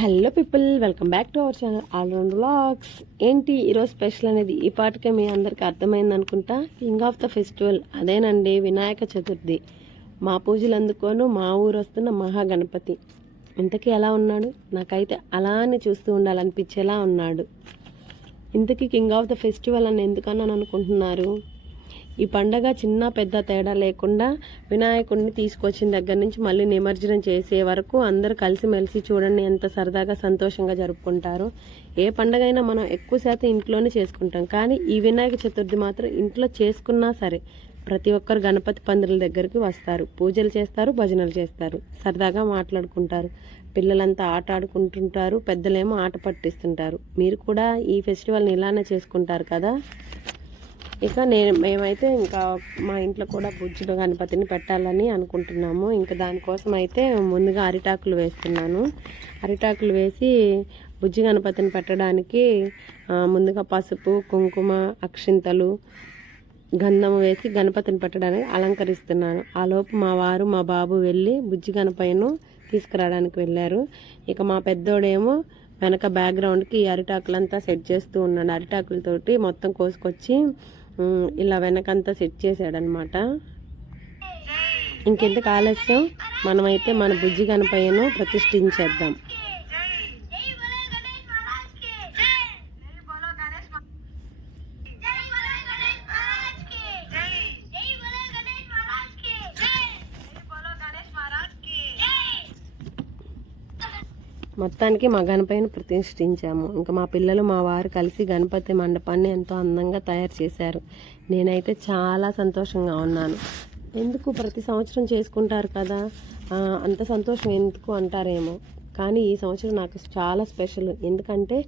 Hello people, welcome back to our channel all round vlogs. ఏంటి ఈరోజు special అనేది ఈ పాటికే మీ అందరికీ అర్థమైంది అనుకుంటా. కింగ్ ఆఫ్ ద ఫెస్టివల్ అదేనండి, వినాయక చతుర్థి. మా పూజలు అందుకోను మా ఊరు వస్తున్న మహాగణపతి. ఇంతకీ ఎలా ఉన్నాడు? నాకైతే అలానే చూస్తూ ఉండాలనిపించేలా ఉన్నాడు. ఇంతకీ కింగ్ ఆఫ్ ద ఫెస్టివల్ అని ఎందుకన్నాను అనుకుంటున్నారు? ఈ పండగ చిన్న పెద్ద తేడా లేకుండా వినాయకుడిని తీసుకొచ్చిన దగ్గర నుంచి మళ్ళీ నిమజ్జనం చేసే వరకు అందరూ కలిసిమెలిసి చూడండి ఎంత సరదాగా సంతోషంగా జరుపుకుంటారో. ఏ పండగ అయినా మనం ఎక్కువ శాతం ఇంట్లోనే చేసుకుంటాం, కానీ ఈ వినాయక చతుర్థి మాత్రం ఇంట్లో చేసుకున్నా సరే ప్రతి ఒక్కరు గణపతి పందిరుల దగ్గరికి వస్తారు, పూజలు చేస్తారు, భజనలు చేస్తారు, సరదాగా మాట్లాడుకుంటారు. పిల్లలంతా ఆట ఆడుకుంటుంటారు, పెద్దలేమో ఆట పట్టిస్తుంటారు. మీరు కూడా ఈ ఫెస్టివల్ని ఇలానే చేసుకుంటారు కదా. ఇక మేమైతే ఇంకా మా ఇంట్లో కూడా బుజ్జిలో గణపతిని పెట్టాలని అనుకుంటున్నాము. ఇంకా దానికోసం అయితే ముందుగా అరిటాకులు వేస్తున్నాను. అరిటాకులు వేసి బుజ్జి గణపతిని పెట్టడానికి ముందుగా పసుపు, కుంకుమ, అక్షింతలు, గంధం వేసి గణపతిని పెట్టడానికి అలంకరిస్తున్నాను. ఆలోపు మా వారు మా బాబు వెళ్ళి బుజ్జి గణపయ్యను తీసుకురావడానికి వెళ్ళారు. ఇక మా పెద్దోడేమో వెనక బ్యాక్గ్రౌండ్కి ఈ అరిటాకులంతా సెట్ చేస్తూ ఉన్నాడు. అరిటాకులతోటి మొత్తం కోసుకొచ్చి ఇలా వెనకంతా సెట్ చేశాడనమాట. ఇంకెందుకు ఆలస్యం, మనమైతే మన బుజ్జి గణపయ్యను ప్రతిష్ఠించేద్దాం. మొత్తానికి మా గణపతిని ప్రతిష్ఠించాము. ఇంకా మా పిల్లలు మా వారు కలిసి గణపతి మండపాన్ని ఎంతో అందంగా తయారు చేశారు. నేనైతే చాలా సంతోషంగా ఉన్నాను. ఎందుకు ప్రతి సంవత్సరం చేసుకుంటారు కదా, అంత సంతోషం ఎందుకు అంటారేమో, కానీ ఈ సంవత్సరం నాకు చాలా స్పెషల్. ఎందుకంటే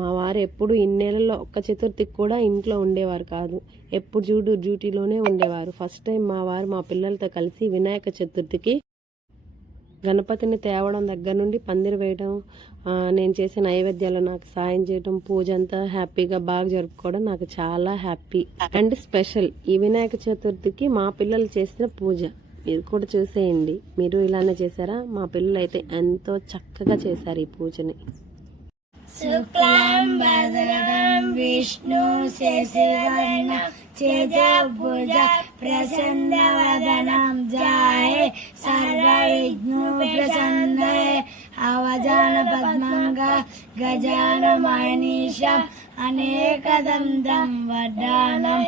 మా వారు ఎప్పుడు ఇన్నేళ్లలో ఒక్క చతుర్థికి కూడా ఇంట్లో ఉండేవారు కాదు, ఎప్పుడు చూడు డ్యూటీలోనే ఉండేవారు. ఫస్ట్ టైం మా వారు మా పిల్లలతో కలిసి వినాయక చతుర్థికి గణపతిని తేవడం దగ్గర నుండి పందిరి వేయడం, నేను చేసే నైవేద్యాలు నాకు సాయం చేయడం, పూజ అంతా హ్యాపీగా బాగా జరుపుకోవడం నాకు చాలా హ్యాపీ అండ్ స్పెషల్. ఈ వినాయక చతుర్థికి మా పిల్లలు చేసిన పూజ మీరు కూడా చూసేయండి. మీరు ఇలానే చేశారా? మా పిల్లలు అయితే ఎంతో చక్కగా చేశారు ఈ పూజని. శుక్లాంబరధరం విష్ణు శశివర్ణం చతుర్భుజ ప్రసన్నవదనం ధ్యాయే సర్వవిఘ్నోపశాంతయే అవధాన పద్మంగా గజాననమహర్నిశం అనేకదంతం వడ్డానం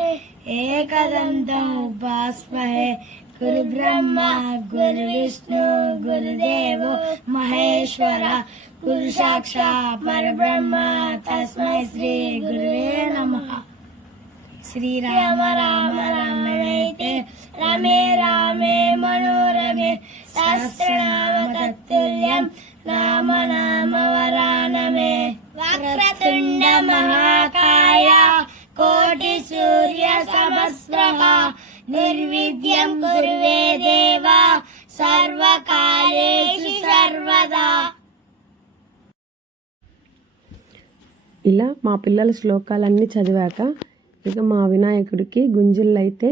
ఏకదంతం ఉపాస్మహే. గురు బ్రహ్మ గురు విష్ణు గురుదేవో మహేశ్వర గురు సాక్షాత్ పరబ్రహ్మ తస్మై శ్రీ గురువే నమః. శ్రీరామ రామ రామేతి రమే రామే మనోరమే సహస్రనామ తత్తుల్యం రామ నామ వరానమే. వక్రతుండ మహాకాయ కోటి సూర్య సమస్రః నిర్విద్యం కుర్వే దేవా సర్వకాలేషు సర్వదా. ఇలా మా పిల్లల శ్లోకాలన్నీ చదివాక ఇక మా వినాయకుడికి గుంజిళ్ళు అయితే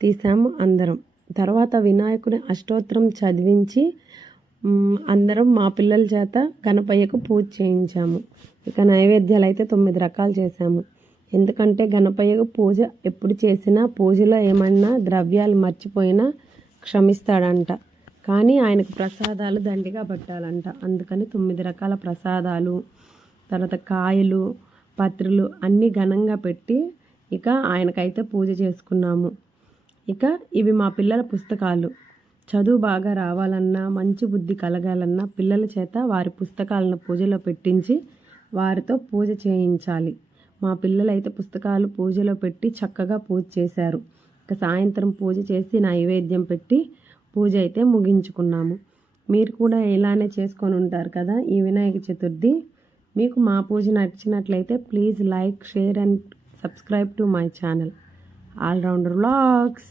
తీసాము అందరం. తర్వాత వినాయకుడి అష్టోత్తరం చదివించి అందరం మా పిల్లల చేత గణపయ్యకు పూజ చేయించాము. ఇక నైవేద్యాలు అయితే 9 రకాలు చేశాము. ఎందుకంటే గణపయ్యకు పూజ ఎప్పుడు చేసినా పూజలో ఏమన్నా ద్రవ్యాలు మర్చిపోయినా క్షమిస్తాడంట, కానీ ఆయనకు ప్రసాదాలు దండిగా పట్టాలంట. అందుకని 9 రకాల ప్రసాదాలు, తర్వాత కాయలు, పత్రులు అన్నీ ఘనంగా పెట్టి ఇక ఆయనకైతే పూజ చేసుకున్నాము. ఇక ఇవి మా పిల్లల పుస్తకాలు. చదువు బాగా రావాలన్నా, మంచి బుద్ధి కలగాలన్నా పిల్లల చేత వారి పుస్తకాలను పూజలో పెట్టించి వారితో పూజ చేయించాలి. మా పిల్లలైతే పుస్తకాలు పూజలో పెట్టి చక్కగా పూజ చేశారు. ఇక సాయంత్రం పూజ చేసి నైవేద్యం పెట్టి పూజ అయితే ముగించుకున్నాము. మీరు కూడా ఇలానే చేసుకొని ఉంటారు కదా ఈ వినాయక చతుర్థి. మీకు మా పూజ నచ్చినట్లయితే please like, share and subscribe to my channel All Rounder Vlogs.